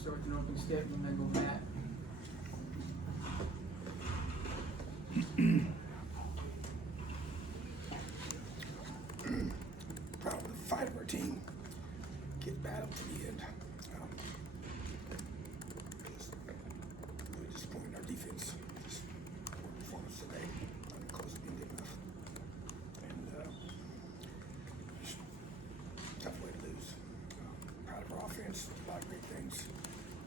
Start with an opening statement and then go Matt. Proud of the fight of our team. Get battle to the end. Just really disappointed in our defense. Just poor performance today. Close to being good enough. And just tough way to lose. Proud of our offense. A lot of great things.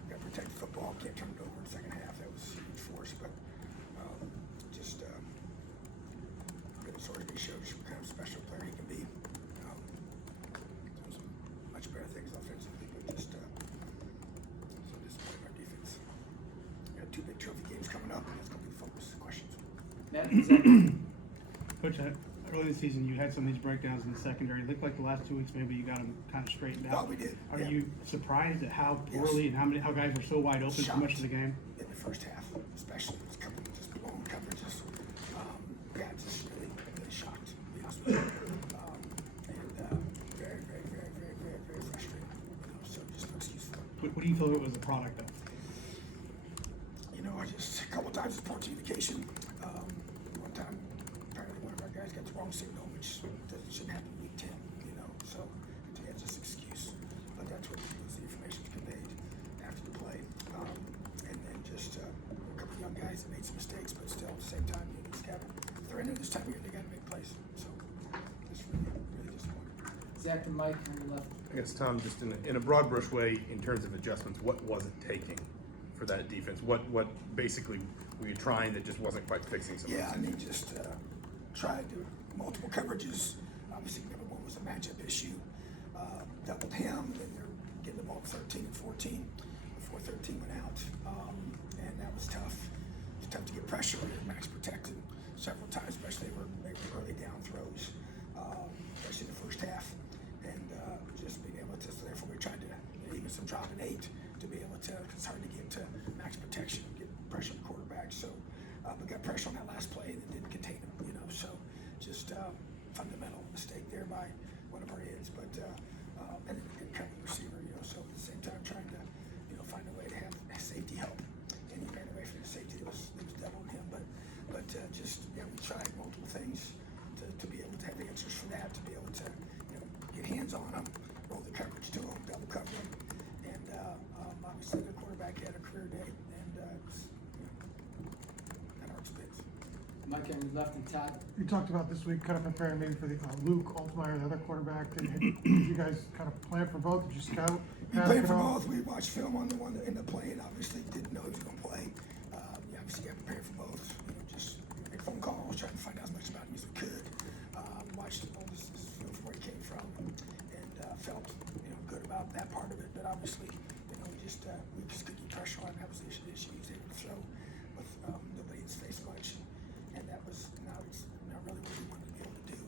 Got to protect the football. Can't turn it over in the second half. That was huge for us. But just sort of shows what kind of special player he can be. Some much better things offensively, but just so disappointed in our defense. We got 2 big trophy games coming up, and that's going to be the focus. Questions? Matt, Coach, early this season you had some of these breakdowns in the secondary. It looked like the last 2 weeks maybe you got them kind of straightened out. Oh, we did. Are Yeah. you surprised at how Yes. poorly and how guys were so wide open for much of the game? In the first half, especially. It was a couple of just blown coverages. Yeah, just really, really shocked, to be honest with you. And very, very, very, very, very, very frustrated. So just no excuse for it. What do you feel it was the product of? I just a couple times it's poor communication. One time, apparently one of our guys got the wrong signal, which shouldn't happen in week 10. So I think that's just an excuse. But that's what was the information conveyed after the play. And then just a couple of young guys that made some mistakes, but still at the same time, they're in it this time of year. They got to make plays. So just really, really disappointed. Zach and Mike on your left. I guess, Tom, just in a broad brush way, in terms of adjustments, what was it taking for that defense? What basically were you trying that just wasn't quite fixing some of Yeah, those? just tried to multiple coverages. Obviously, number one was a matchup issue. Doubled him, and then they're getting the ball 13 and 14 before 13 went out, and that was tough. It was tough to get pressure. Max protected several times, especially they were early down throws, especially in the first half, and just being able to. So therefore, we tried to even some drop in 8 to be able to. It's hard to get to max protection, get pressure on the quarterback. So we got pressure on that last play and it didn't contain him. So just fundamental mistake there by one of our ends, but and kind of the receiver. So at the same time trying to find a way to have safety help, and he ran away from the safety that was doubling him. But just we tried multiple things to be able to have answers for that, to be able to get hands on him, roll the coverage to him, double cover him, and obviously the quarterback had a career day, and it's, that hurts bits. Mike on your left and Todd. You talked about this week kind of preparing maybe for the Luke Altmaier, the other quarterback. Did you guys kind of plan for both? Did you scout? We played for both. We watched film on the one that ended up playing. Obviously, didn't know he was going to play. We obviously got prepared for both. Just make phone calls, trying to find out as much about him as we could. Watched all this film from where he came from, and felt good about that part of it. But obviously, we just couldn't get pressure on him. That was the issue. He was able to throw with nobody in his face much, and that was not really what we wanted to be able to do.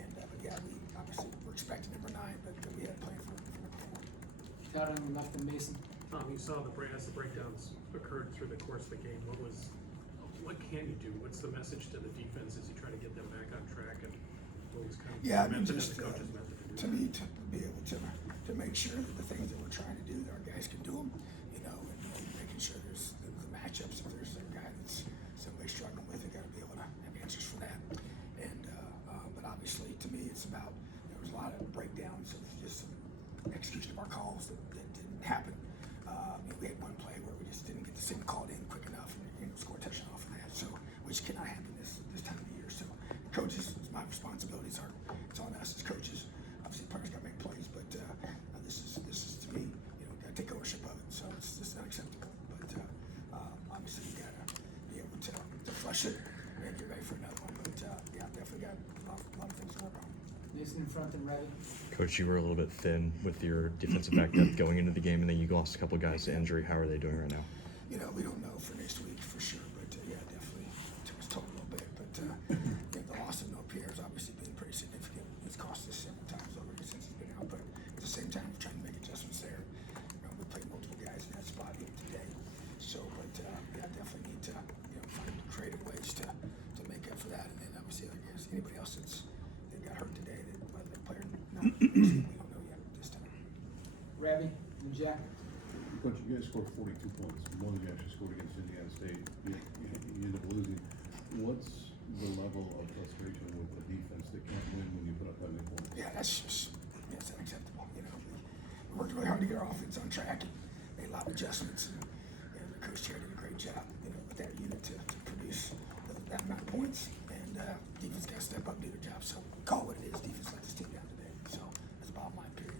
And but yeah, we obviously were expecting number 9, but we had a plan for number 4. Todd on your left and Mason. Tom, you saw as the breakdowns occurred through the course of the game. What can you do? What's the message to the defense as you try to get them back on track? And what was kind of Yeah, the method just and the coach's method to do to that? me to be able to make sure that the things that we're trying to do, that our guys can do them, and making sure there's the matchups. If there's a guy that's somebody struggling with, they got to be able to have answers for that. And but obviously, to me, it's about there was a lot of breakdowns of just some execution of our calls that didn't happen. We had one play where we just didn't get the signal called in quick enough and score a touchdown off of that. So which cannot happen this time of the year. So coaches, it's my responsibilities are it's on us as coaches. Obviously, players got to make plays, but this is to me, got to take ownership of it. So it's just unacceptable. But obviously, you got to be able to flush it and get ready for another one. But yeah, definitely got a lot of things to work on. Mason in front and ready. Coach, you were a little bit thin with your defensive back depth going into the game, and then you lost a couple guys to injury. How are they doing right now? We don't know for next week for sure, but yeah, definitely took us toll a little bit. But the loss of No Pierre has obviously been pretty significant. It's cost us several times already since he's been out, but at the same time, we're trying to make adjustments there. We played multiple guys in that spot even today. So, but yeah, definitely need to find creative ways to make up for that. And then obviously, I guess anybody else that got hurt today, that player, no, we don't know yet this time. Rabbi and Jack. Coach, you guys scored 42 points. One of you actually scored against Indiana State. You ended up losing. What's the level of frustration with the defense that can't win when you put up that many points? Yeah, that's unacceptable. You know, we worked really hard to get our offense on track and made a lot of adjustments. And the coach here did a great job, you know, with that unit to produce that amount of points. And defense got to step up and do their job. So call what it is. Defense let this team down today. So that's the bottom line, period.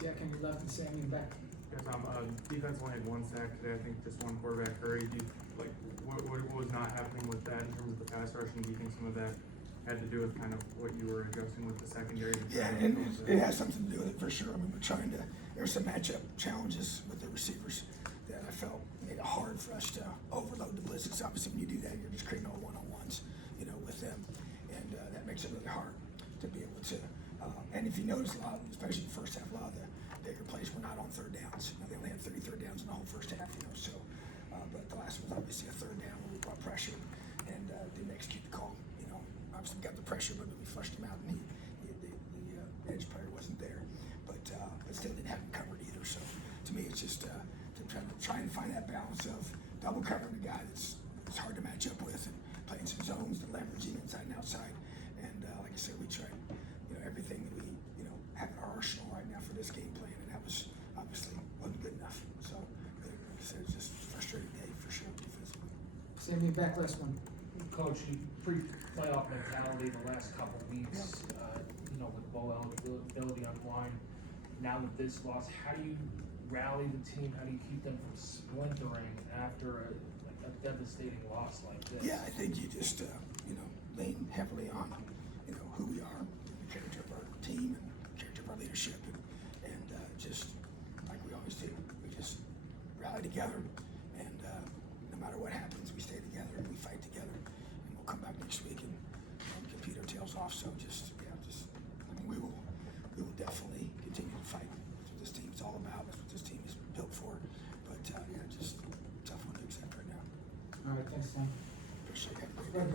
Jack on your left and Sammy in back. Yeah, Tom, defense only had one sack today. I think just one quarterback hurry. What was not happening with that in terms of the pass rush? And do you think some of that had to do with kind of what you were adjusting with the secondary? Yeah, and it has something to do with it for sure. I mean, there's some matchup challenges with the receivers that I felt made it hard for us to overload the blitzes. Obviously, when you do that, you're just creating all one-on-ones, you know, with them. And that makes it really hard to be able to, and if you notice a lot, especially in the first half, a lot of the bigger plays were not on third downs. You know, they only had 30 third downs in the whole first half, you know, so, but the last one was obviously a third down where we brought pressure and didn't execute the call. You know, obviously we got the pressure, but we flushed him out and the edge player wasn't there. But still didn't have him covered either. So to me, it's just to try and find that balance of double covering a guy that's hard to match up with and playing some zones to leverage him inside and outside. And like I said, we tried, you know, everything that we, you know, have in our arsenal right now for this game plan, and that was obviously wasn't good enough. So like I said, it's just a frustrating day for sure defensively. Sammy in back, last one. Coach, you pre-playoff mentality the last couple weeks, you know, with bowl eligibility on the line. Now with this loss, how do you rally the team? How do you keep them from splintering after a devastating loss like this? Yeah, I think you just, you know, lean heavily on, you know, who we are, the character of our team, and the character of our leadership, and just like we always do, we just rally together, and no matter what happens, we stay together and we fight together, and we'll come back next week and compete our tails off. So just, yeah, I mean, we will definitely continue to fight. That's what this team's all about. That's what this team is built for. But yeah, just tough one to accept right now. All right, thanks, Sam. Appreciate it. Have a great day.